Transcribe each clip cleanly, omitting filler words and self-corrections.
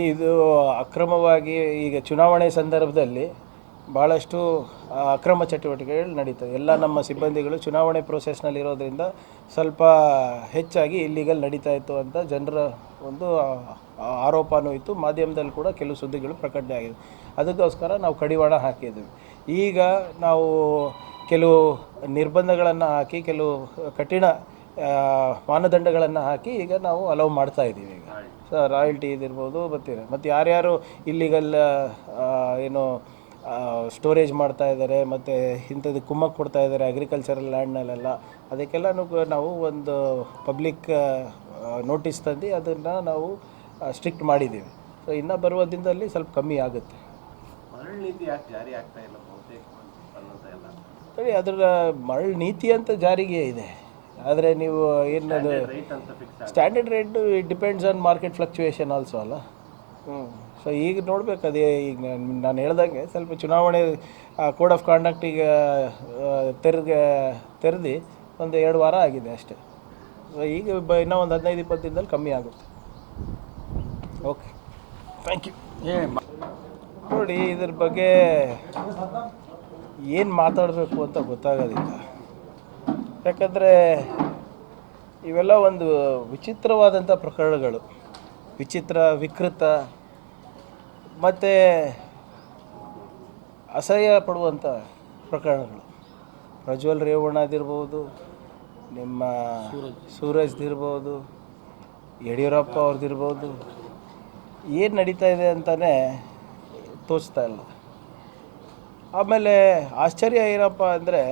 ಇದು ಅಕ್ರಮವಾಗಿ ಈಗ ಚುನಾವಣೆ ಸಂದರ್ಭದಲ್ಲಿ ಭಾಳಷ್ಟು ಅಕ್ರಮ ಚಟುವಟಿಕೆಗಳು ನಡೀತವೆ. ಎಲ್ಲ ನಮ್ಮ ಸಿಬ್ಬಂದಿಗಳು ಚುನಾವಣೆ ಪ್ರೋಸೆಸ್ನಲ್ಲಿ ಇರೋದ್ರಿಂದ ಸ್ವಲ್ಪ ಹೆಚ್ಚಾಗಿ ಇಲ್ಲಿಗಲ್ ನಡೀತಾ ಇತ್ತು ಅಂತ ಜನರ ಒಂದು ಆರೋಪನೂ ಇತ್ತು. ಮಾಧ್ಯಮದಲ್ಲಿ ಕೂಡ ಕೆಲವು ಸುದ್ದಿಗಳು ಪ್ರಕಟಣೆ ಆಗಿದೆ. ಅದಕ್ಕೋಸ್ಕರ ನಾವು ಕಡಿವಾಣ ಹಾಕಿದ್ವಿ. ಈಗ ನಾವು ಕೆಲವು ನಿರ್ಬಂಧಗಳನ್ನು ಹಾಕಿ, ಕೆಲವು ಕಠಿಣ ಮಾನದಂಡಗಳನ್ನು ಹಾಕಿ ಈಗ ನಾವು ಅಲೌ ಮಾಡ್ತಾ ಇದ್ದೀವಿ. ಈಗ ರಾಯಲ್ಟಿ ಇದಿರ್ಬೋದು, ಮತ್ತು ಯಾರ್ಯಾರು ಇಲ್ಲಿಗಲ್ ಏನು ಸ್ಟೋರೇಜ್ ಮಾಡ್ತಾ ಇದ್ದಾರೆ ಮತ್ತು ಇಂಥದ್ದು ಕುಮ್ಮಕ್ಕೆ ಕೊಡ್ತಾ ಇದ್ದಾರೆ ಅಗ್ರಿಕಲ್ಚರಲ್ ಲ್ಯಾಂಡ್ನಲ್ಲೆಲ್ಲ, ಅದಕ್ಕೆಲ್ಲನೂ ನಾವು ಒಂದು ಪಬ್ಲಿಕ್ ನೋಟಿಸ್ ತಂದು ಅದನ್ನು ನಾವು ಸ್ಟ್ರಿಕ್ಟ್ ಮಾಡಿದ್ದೀವಿ. ಸೊ ಇನ್ನು ಬರುವ ದಿನದಲ್ಲಿ ಸ್ವಲ್ಪ ಕಮ್ಮಿ ಆಗುತ್ತೆ. ಮರಳು ನೀತಿ ಯಾಕೆ ಜಾರಿ ಆಗ್ತಾ ಇಲ್ಲ ಸರಿ, ಅದರ ಮರಳು ನೀತಿ ಅಂತ ಜಾರಿಗೆ ಇದೆ. ಆದರೆ ನೀವು ಏನದು standard rate it depends on market fluctuation also ಅಲ್ಲ. ಸೊ ಈಗ ನೋಡಬೇಕು. ಅದೇ ಈಗ ನಾನು ಹೇಳ್ದಂಗೆ ಸ್ವಲ್ಪ ಚುನಾವಣೆ ಕೋಡ್ ಆಫ್ ಕಾಂಡಕ್ಟ್ ಈಗ ತೆರೆದು ಒಂದು 2 ವಾರ ಆಗಿದೆ ಅಷ್ಟೇ. ಈಗ ಇನ್ನೂ ಒಂದು 15-20 ದಿನದಲ್ಲಿ ಕಮ್ಮಿ ಆಗುತ್ತೆ. Okay, thank you. ನೋಡಿ, ಇದ್ರ ಬಗ್ಗೆ ಏನು ಮಾತಾಡಬೇಕು ಅಂತ ಗೊತ್ತಾಗೋದಿಲ್ಲ. ಯಾಕಂದರೆ ಇವೆಲ್ಲ ಒಂದು ವಿಚಿತ್ರವಾದಂಥ ಪ್ರಕರಣಗಳು, ವಿಕೃತ ಮತ್ತು ಅಸಹ್ಯ ಪಡುವಂಥ ಪ್ರಕರಣಗಳು. ಪ್ರಜ್ವಲ್ ರೇವಣ್ಣದಿರ್ಬೋದು, ನಿಮ್ಮ ಸೂರಜ್ದಿರ್ಬೋದು, ಯಡಿಯೂರಪ್ಪ ಅವ್ರದ್ದಿರ್ಬೋದು, ಏನು ನಡೀತಾ ಇದೆ ಅಂತಲೇ ತೋಚ್ತಾ ಇಲ್ಲ. ಆಮೇಲೆ ಆಶ್ಚರ್ಯ ಏನಪ್ಪ ಅಂದರೆ,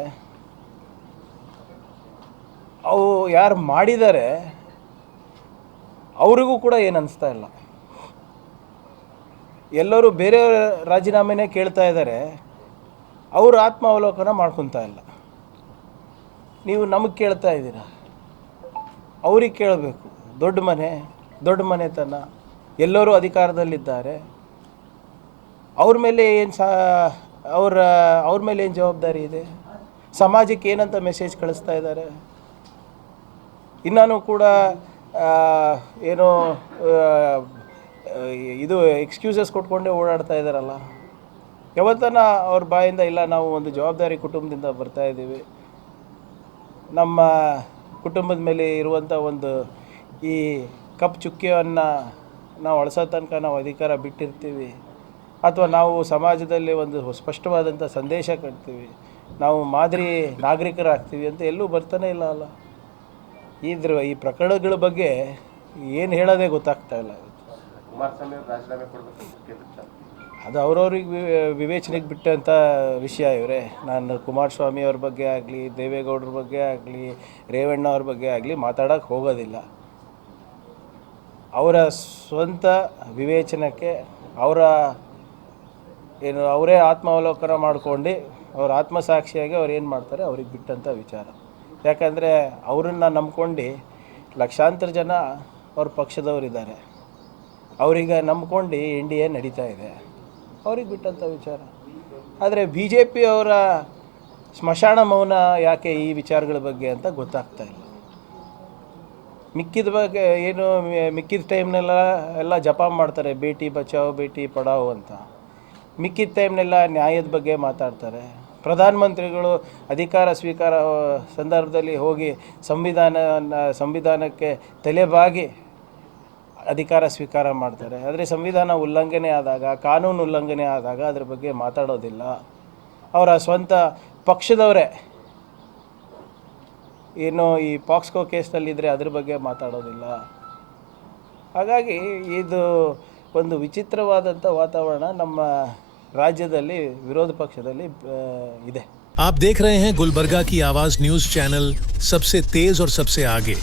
ಅವು ಯಾರು ಮಾಡಿದ್ದಾರೆ ಅವರಿಗೂ ಕೂಡ ಏನು ಅನಿಸ್ತಾ ಇಲ್ಲ. ಎಲ್ಲರೂ ಬೇರೆಯವರ ರಾಜೀನಾಮೆನೇ ಕೇಳ್ತಾ ಇದ್ದಾರೆ, ಅವರು ಆತ್ಮಾವಲೋಕನ ಮಾಡ್ಕೊತಾ ಇಲ್ಲ. ನೀವು ನಮಗೆ ಕೇಳ್ತಾ ಇದ್ದೀರಾ, ಅವ್ರಿಗೆ ಕೇಳಬೇಕು. ದೊಡ್ಡ ಮನೆತನ, ಎಲ್ಲರೂ ಅಧಿಕಾರದಲ್ಲಿದ್ದಾರೆ. ಅವ್ರ ಮೇಲೆ ಏನು ಅವ್ರ ಮೇಲೆ ಏನು ಜವಾಬ್ದಾರಿ ಇದೆ? ಸಮಾಜಕ್ಕೆ ಏನಂತ ಮೆಸೇಜ್ ಕಳಿಸ್ತಾ ಇದ್ದಾರೆ? ಇನ್ನೂ ಕೂಡ ಏನೋ ಇದು ಎಕ್ಸ್ಕ್ಯೂಸಸ್ ಕೊಟ್ಕೊಂಡೇ ಓಡಾಡ್ತಾ ಇದ್ದಾರಲ್ಲ. ಯಾವತ್ತನ ಅವ್ರ ಬಾಯಿಂದ ಇಲ್ಲ, ನಾವು ಒಂದು ಜವಾಬ್ದಾರಿ ಕುಟುಂಬದಿಂದ ಬರ್ತಾ ಇದ್ದೀವಿ, ನಮ್ಮ ಕುಟುಂಬದ ಮೇಲೆ ಇರುವಂಥ ಒಂದು ಈ ಕಪ್ಪು ಚುಕ್ಕಿಯನ್ನು ನಾವು ಅಳಿಸೋ ತನಕ ನಾವು ಅಧಿಕಾರ ಬಿಟ್ಟಿರ್ತೀವಿ, ಅಥವಾ ನಾವು ಸಮಾಜದಲ್ಲಿ ಒಂದು ಸ್ಪಷ್ಟವಾದಂಥ ಸಂದೇಶ ಕೊಡ್ತೀವಿ, ನಾವು ಮಾದರಿ ನಾಗರಿಕರಾಗ್ತೀವಿ ಅಂತ ಎಲ್ಲೂ ಬರ್ತಾನೆ ಇಲ್ಲ ಅಲ್ಲ. ಈ ಪ್ರಕರಣಗಳ ಬಗ್ಗೆ ಏನು ಹೇಳೋದೇ ಗೊತ್ತಾಗ್ತಾ ಇಲ್ಲ. ಅದು ಅವ್ರವ್ರಿಗೆ ವಿವೇಚನೆಗೆ ಬಿಟ್ಟಂಥ ವಿಷಯ ಇವರೇ. ನಾನು ಕುಮಾರಸ್ವಾಮಿ ಅವ್ರ ಬಗ್ಗೆ ಆಗಲಿ, ದೇವೇಗೌಡರ ಬಗ್ಗೆ ಆಗಲಿ, ರೇವಣ್ಣ ಅವ್ರ ಬಗ್ಗೆ ಆಗಲಿ ಮಾತಾಡೋಕ್ಕೆ ಹೋಗೋದಿಲ್ಲ. ಅವರ ಸ್ವಂತ ವಿವೇಚನಕ್ಕೆ ಅವರೇ ಆತ್ಮಾವಲೋಕನ ಮಾಡ್ಕೊಂಡು ಅವ್ರ ಆತ್ಮಸಾಕ್ಷಿಯಾಗಿ ಅವ್ರು ಏನು ಮಾಡ್ತಾರೆ ಅವ್ರಿಗೆ ಬಿಟ್ಟಂಥ ವಿಚಾರ. ಯಾಕಂದರೆ ಅವರನ್ನು ನಂಬ್ಕೊಂಡು ಲಕ್ಷಾಂತರ ಜನ ಅವ್ರ ಪಕ್ಷದವರಿದ್ದಾರೆ. ಅವ್ರಿಗೆ ನಂಬ್ಕೊಂಡು NDA ನಡೀತಾ ಇದೆ, ಅವ್ರಿಗೆ ಬಿಟ್ಟಂಥ ವಿಚಾರ. ಆದರೆ BJP ಅವರ ಸ್ಮಶಾನ ಮೌನ ಯಾಕೆ ಈ ವಿಚಾರಗಳ ಬಗ್ಗೆ ಅಂತ ಗೊತ್ತಾಗ್ತಾ ಇಲ್ಲ. ಮಿಕ್ಕಿದ ಟೈಮ್ನೆಲ್ಲ ಜಪ ಮಾಡ್ತಾರೆ, ಬೇಟಿ ಬಚಾವ್ ಬೇಟಿ ಪಡಾವ್ ಅಂತ. ಮಿಕ್ಕಿದ ಟೈಮ್ನೆಲ್ಲ ನ್ಯಾಯದ ಬಗ್ಗೆ ಮಾತಾಡ್ತಾರೆ. ಪ್ರಧಾನಮಂತ್ರಿಗಳು ಅಧಿಕಾರ ಸ್ವೀಕಾರ ಸಂದರ್ಭದಲ್ಲಿ ಹೋಗಿ ಸಂವಿಧಾನಕ್ಕೆ ತಲೆಬಾಗಿ ಅಧಿಕಾರ ಸ್ವೀಕಾರ ಮಾಡ್ತಾರೆ. ಆದರೆ ಸಂವಿಧಾನ ಉಲ್ಲಂಘನೆ ಆದಾಗ, ಕಾನೂನು ಉಲ್ಲಂಘನೆ ಆದಾಗ ಅದ್ರ ಬಗ್ಗೆ ಮಾತಾಡೋದಿಲ್ಲ. ಅವರ ಸ್ವಂತ ಪಕ್ಷದವರೇ ಏನು ಈ ಪಾಕ್ಸ್ಕೋ ಕೇಸ್ನಲ್ಲಿದ್ದರೆ ಅದ್ರ ಬಗ್ಗೆ ಮಾತಾಡೋದಿಲ್ಲ. ಹಾಗಾಗಿ ಇದು ಒಂದು ವಿಚಿತ್ರವಾದಂಥ ವಾತಾವರಣ ನಮ್ಮ राज्यದಲ್ಲಿ विरोध पक्षದಲ್ಲಿ ಇದೆ. आप देख रहे हैं गुलबर्गा की आवाज न्यूज चैनल, सबसे तेज और सबसे आगे।